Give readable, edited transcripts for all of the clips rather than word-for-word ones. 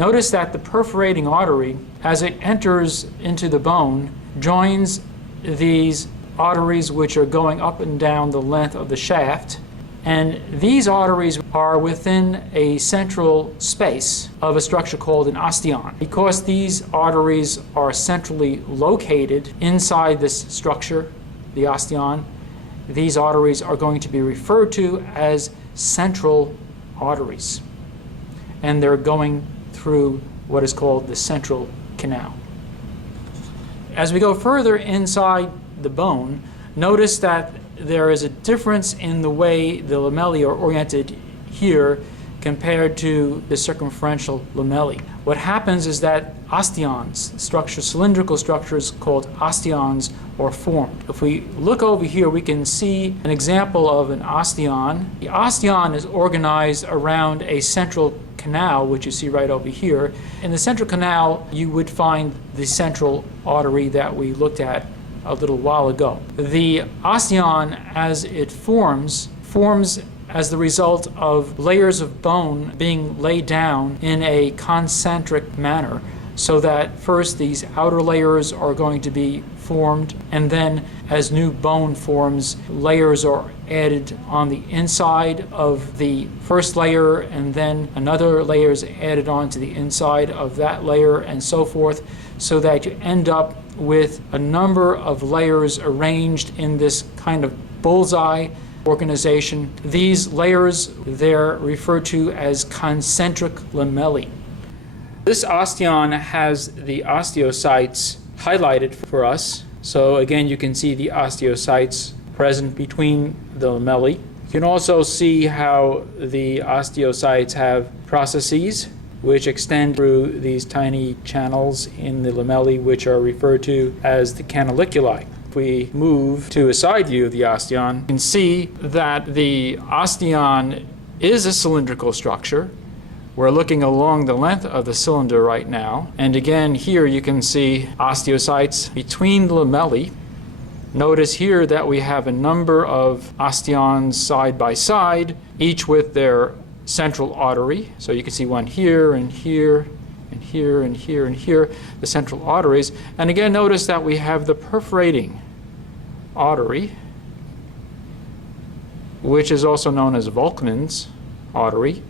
Notice that the perforating artery, as it enters into the bone, joins these arteries which are going up and down the length of the shaft. And these arteries are within a central space of a structure called an osteon. Because these arteries are centrally located inside this structure, the osteon, these arteries are going to be referred to as central arteries. And they're going through what is called the central canal. As we go further inside the bone, notice that there is a difference in the way the lamellae are oriented here compared to the circumferential lamellae. What happens is that osteons, cylindrical structures called osteons, are formed. If we look over here, we can see an example of an osteon. The osteon is organized around a central canal, which you see right over here. In the central canal, you would find the central artery that we looked at a little while ago. The osteon, as it forms as the result of layers of bone being laid down in a concentric manner, so that first these outer layers are going to be formed, and then as new bone forms, layers are added on the inside of the first layer, and then another layer is added onto the inside of that layer, and so forth, so that you end up with a number of layers arranged in this kind of bullseye organization. These layers, they're referred to as concentric lamellae. This osteon has the osteocytes highlighted for us. So again, you can see the osteocytes present between the lamellae. You can also see how the osteocytes have processes which extend through these tiny channels in the lamellae, which are referred to as the canaliculi. If we move to a side view of the osteon, you can see that the osteon is a cylindrical structure. We're looking along the length of the cylinder right now. And again, here you can see osteocytes between the lamellae. Notice here that we have a number of osteons side by side, each with their central artery. So you can see one here and here and here and here and here, the central arteries. And again, notice that we have the perforating artery, which is also known as Volkmann's artery,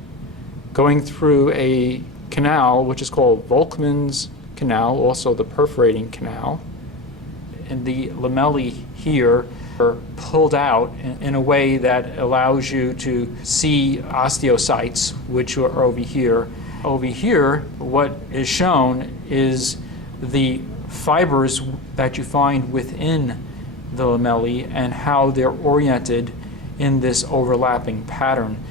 going through a canal which is called Volkmann's canal, also the perforating canal. And the lamellae here are pulled out in a way that allows you to see osteocytes, which are over here. Over here, what is shown is the fibers that you find within the lamellae and how they're oriented in this overlapping pattern.